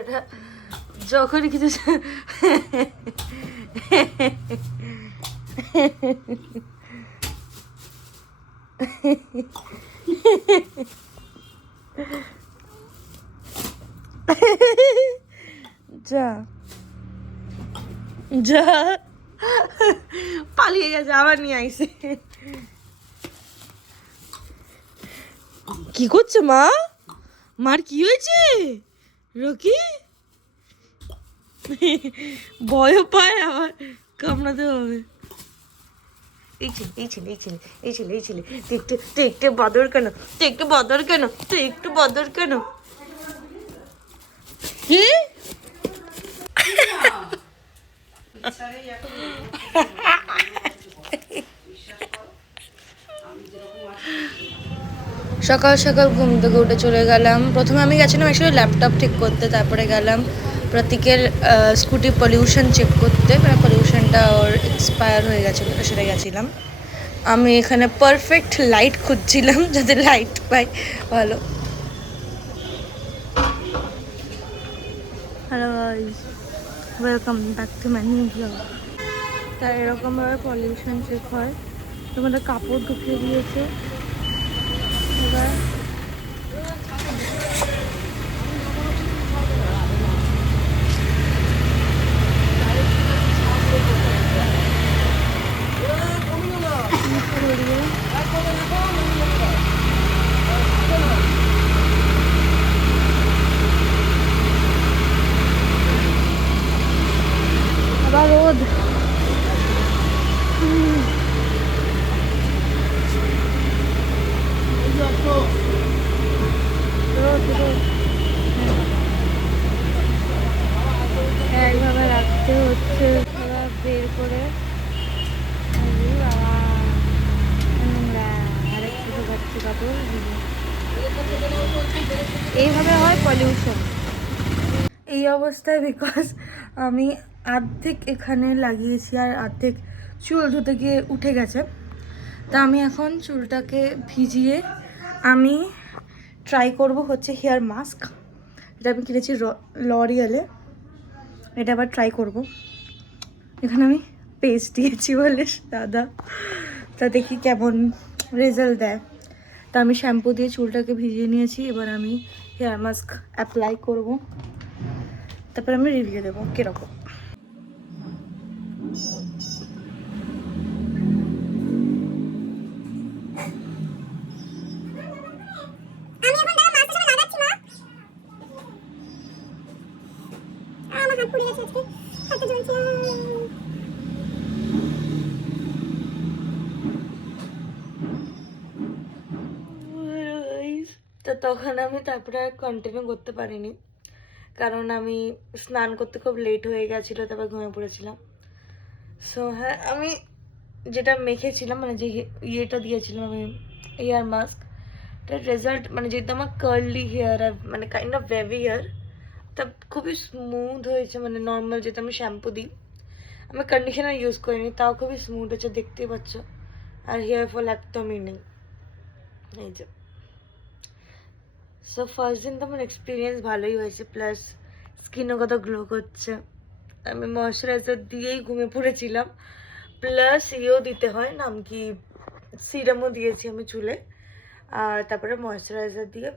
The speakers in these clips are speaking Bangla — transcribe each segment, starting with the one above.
এটা যখনই কিছু যা যা পালিয়ে গেছে, আবার নিয়ে আইসে। কি করছে মা? মার কি হয়েছে? রকি ভয়ও পায়, আবার কামড়াতে হবে। এই ছেলে এই ছেলে এই ছেলে এই ছেলে এই ছেলে তুই একটু বদর কেন, তুই একটু বদর কেন, তুই একটু বদর কেন? কি সকাল সকাল ঘুম থেকে উঠে চলে গেলাম। প্রথমে আমি গেছিলাম অ্যাকচুয়ালি ল্যাপটপ ঠিক করতে, তারপরে গেলাম প্রতীকের স্কুটি পলিউশন চেক করতে, মানে পলিউশনটা ওর এক্সপায়ার হয়ে গেছিলো, সেটা গেছিলাম। আমি এখানে পারফেক্ট লাইট খুঁজছিলাম, যাতে লাইট পাই ভালো। Hello guys, welcome back to my new blog. তাই এরকমভাবে পলিউশন চেক হয়। তোমাদের কাপড় ঢুকিয়ে দিয়েছে এবার। আবার রোদ, একভাবে রাখতে হচ্ছে বের করে। এইভাবে হয় পলিউশন এই অবস্থায়, বিকজ আমি অর্ধেক এখানে লাগিয়েছি আর অর্ধেক চুল ধুতে গিয়ে উঠে গেছে। তা আমি এখন চুলটাকে ভিজিয়ে আমি ট্রাই করব হচ্ছে হেয়ার মাস্ক, এটা আমি কিনেছি লরিয়ালে। এটা আবার ট্রাই করব। এখানে আমি পেস্ট দিয়েছি বলে দাদা, তা দেখি কেমন রেজাল্ট দেয়। তা আমি শ্যাম্পু দিয়ে চুলটাকে ভিজিয়ে নিয়েছি, এবার আমি হেয়ার মাস্ক অ্যাপ্লাই করব, তারপর আমি রিভিউ দেবো কীরকম। তো তখন আমি তারপরে আর কন্টিনিউ করতে পারিনি, কারণ আমি স্নান করতে খুব লেট হয়ে গেছিলো, তারপর ঘুমিয়ে পড়েছিলাম। সো হ্যাঁ, আমি যেটা মেখেছিলাম, মানে যে ইয়েটা দিয়েছিলাম আমি হেয়ার মাস্ক, তার রেজাল্ট, মানে যেহেতু আমার কার্লি হেয়ার আর মানে কাইন্ড অফ ওয়েভি হেয়ার, তা খুবই স্মুথ হয়েছে। মানে নর্মাল যেহেতু আমি শ্যাম্পু দিই, আমি কন্ডিশনার ইউজ করিনি, তাও খুবই স্মুথ হয়েছে, দেখতেই পাচ্ছ। আর হেয়ার ফল একদমই নেই, এই যে। সো ফার্স্ট দিন তো আমার এক্সপিরিয়েন্স ভালোই হয়েছে, প্লাস স্কিনও কত গ্লো করছে। আমি ময়শ্চারাইজার দিয়েই ঘুমিয়ে পড়েছিলাম, প্লাস ইয়েও দিতে হয়, নাম কি, সিরামও দিয়েছি আমি চুলে, আর তারপরে ময়শ্চারাইজার দিয়ে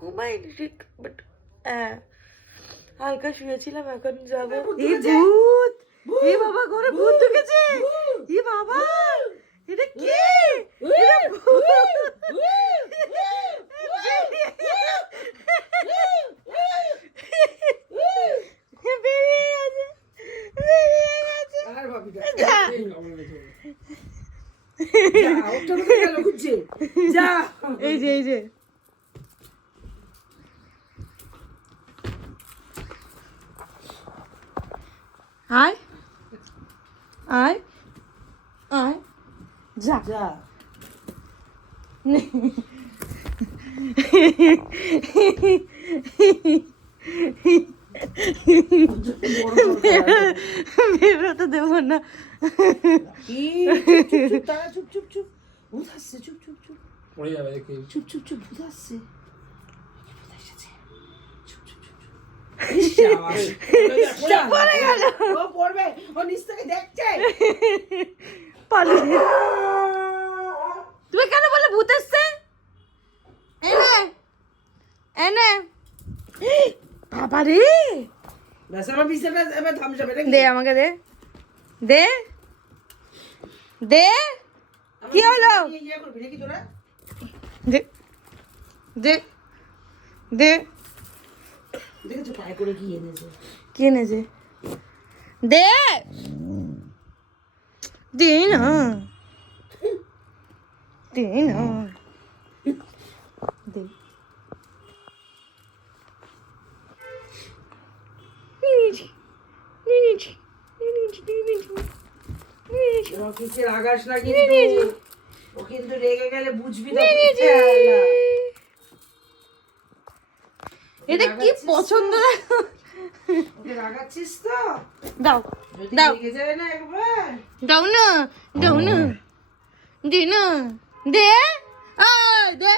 ঘুমাইনি ঠিক, বাট হ্যাঁ হালকা শুয়েছিলাম। এখন যাবো। এই ভূত, এই বাবা ঘরে ভূত ঢুকেছে, এই বাবা এটা কি, এটা ভূত। এই যে এই যে আয় আয় আয়, যা যা। বেরোতে দেবো না। চুপ চুপ চুপ, ভূত আসছে, চুপ চুপ চুপ, পড়ে যাবে দেখি, চুপ চুপ চুপ, ভূত আসছে, ভূত এসেছে, চুপ চুপ চুপ। পড়ে গেল, ও পড়বে, ও নিচ থেকে দেখছে। পালিয়ে। তুমি কেন বলে ভূত এসছে? এনে এনে বাবা রে, ব্যাস আমার বিছানা এবার থাম যাবে নাকি? দে আমাকে দে, দে দে, কি হলো? ইয়ে করবি নাকি তোরা? দে দে দে, দেখেছো পায়ে করে কি এনেছে? কি এনেছে? দে দে না, দে না, দে। রকিকে রাগাস না কিন্তু, ও কিন্তু রেগে গেলে বুঝবি না। এটা কি পছন্দ? ওকে রাগাচ্ছিস তো? দাও যদি দাও রেগে যায় না একবার। দাও না, দাও না, দে না, দে, আয় দে,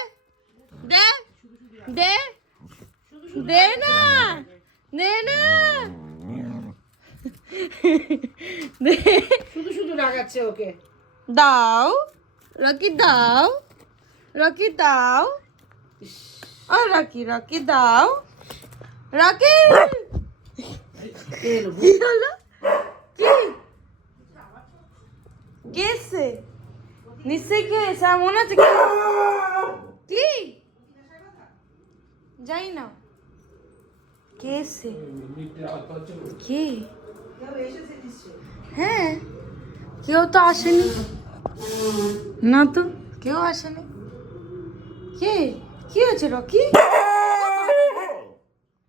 দে দে, দে না, দে না, দে, শুধু শুধু রাগাচ্ছে ওকে। দাও রকি, দাও রকি, দাও, ও রকি, রকি দাও, রকি। এলো কি হলো? কি কেসে নিশ্চয়ই কে এসে মনে হচ্ছে কি, যাই না কেসে কে? হ্যাঁ, কেউ তো আসেনি না, তো কেউ আসেনি। কে, কি হয়েছে রকি?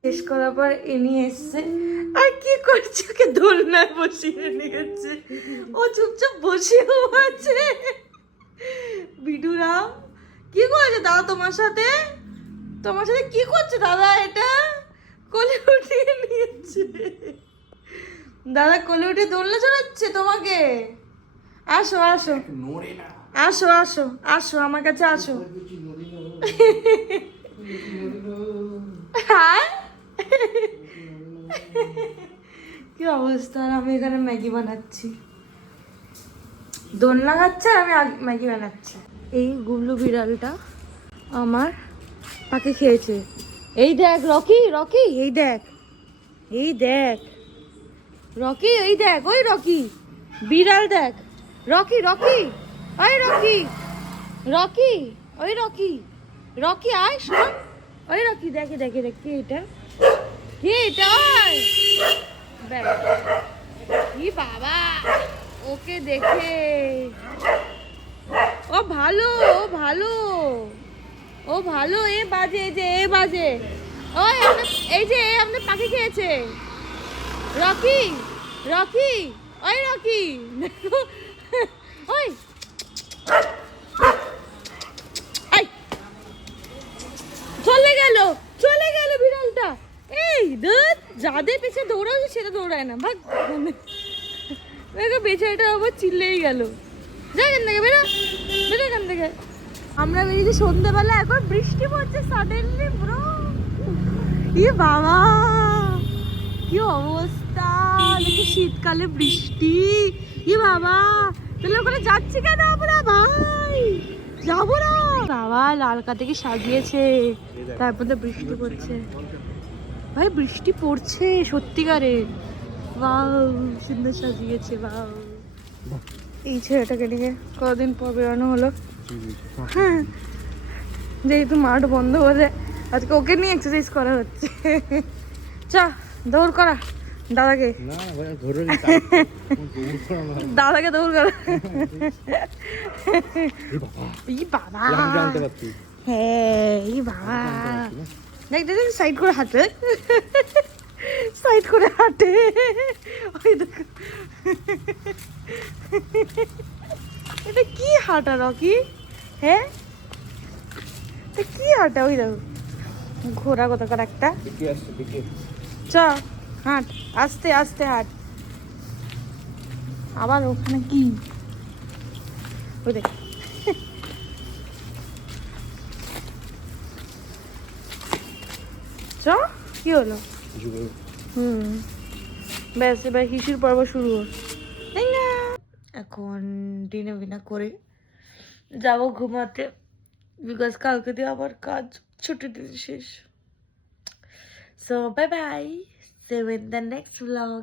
শেষ করার পর এ নিয়ে এসছে, আর কি করছে? ওকে দোলনায় বসিয়ে নিয়েছে, ও চুপচাপ বসেও আছে। বিডুরা কি করেছে দাদা তোমার সাথে? তোমার সাথে কি করছে দাদা? এটা কোলে উঠিয়ে নিয়েছে, দাদা কোলে উঠে দোলনা চড়াচ্ছে তোমাকে। আসো আসো আসো আসো আসো, আমার কাছে আসো। হ্যাঁ, কি অবস্থা! আর আমি এখানে ম্যাগি বানাচ্ছি, দোলনা খাচ্ছে আর আমি ম্যাগি বানাচ্ছি। এই গুবলু বিড়ালটা আমার পাকে খেয়েছে। এই দেখ রকি, রকি এই দেখ, এই দেখ রকি, এই দেখ, ওই রকি বিড়াল দেখ, রকি রকি, ওই রকি, রকি ওই রকি, রকি আয় শোন, ওই রকি দেখে দেখে দেখ, কে এটা, কে এটা? দেখ কি বাবা, ওকে দেখে ও ভালো, ও ভালো, ও ভালো। এ বাজে, এই যে এ বাজে, ওই এই যে এ আপনার পাখি খেয়েছে। রকি, রকি, ওই রকি, ওই চলে গেল, চলে গেল বিড়ালটা। এই দুধ যাদের পেছে দৌড়াও সেটা দৌড়ায় না, ভাগ বেচারাটা আবার চিল্লেই গেল। যা এখান থেকে, বেরো বেরো এখান থেকে। আমরা বেরিয়েছি সন্ধ্যেবেলা, এখন বৃষ্টি পড়ছে সাডেনলি ব্রো। ই বাবা কি অবস্থা, দেখি শীতকালে বৃষ্টি। ই বাবা, তাহলে ওখানে যাচ্ছি কেন আমরা? ভাই যাবো না। বাবা লালকা থেকে সাজিয়েছে, তারপর তো বৃষ্টি পড়ছে। ভাই বৃষ্টি পড়ছে সত্যিকারে, বাউ সুন্দর সাজিয়েছে, বাউ। এই ছেলেটাকে নিয়ে কতদিন পর বেরোনো হলো। হ্যাঁ, যেহেতু মাঠ বন্ধ বলে আজকে ওকে নিয়ে এক্সারসাইজ করা হচ্ছে। চা দৌড় করা দাদাকে, দাদাকে দৌড় করা। ই বাবা, হ্যাঁ ই বাবা, দেখ দেখ সাইড করে হাঁটে, সাইড করে হাঁটে, ওই দেখো এটা কি হাঁটা রকি? হ্যাঁ এটা কি হাঁটা? ওই দেখো ঘোড়া কোথাকার একটা। চ হাঁট, আস্তে আস্তে হাঁট। আবার ওখানে কি? ওই দেখ চ, কি হলো? কিছু করবে। ব্যাস এবার হিসির পর্ব শুরু হোক, তাই না? এখন ডিনার বিনা করে যাব ঘুমাতে, বিকজ কালকে দিয়ে আবার কাজ, ছুটির দিন শেষ। So bye bye, see you in the next blog.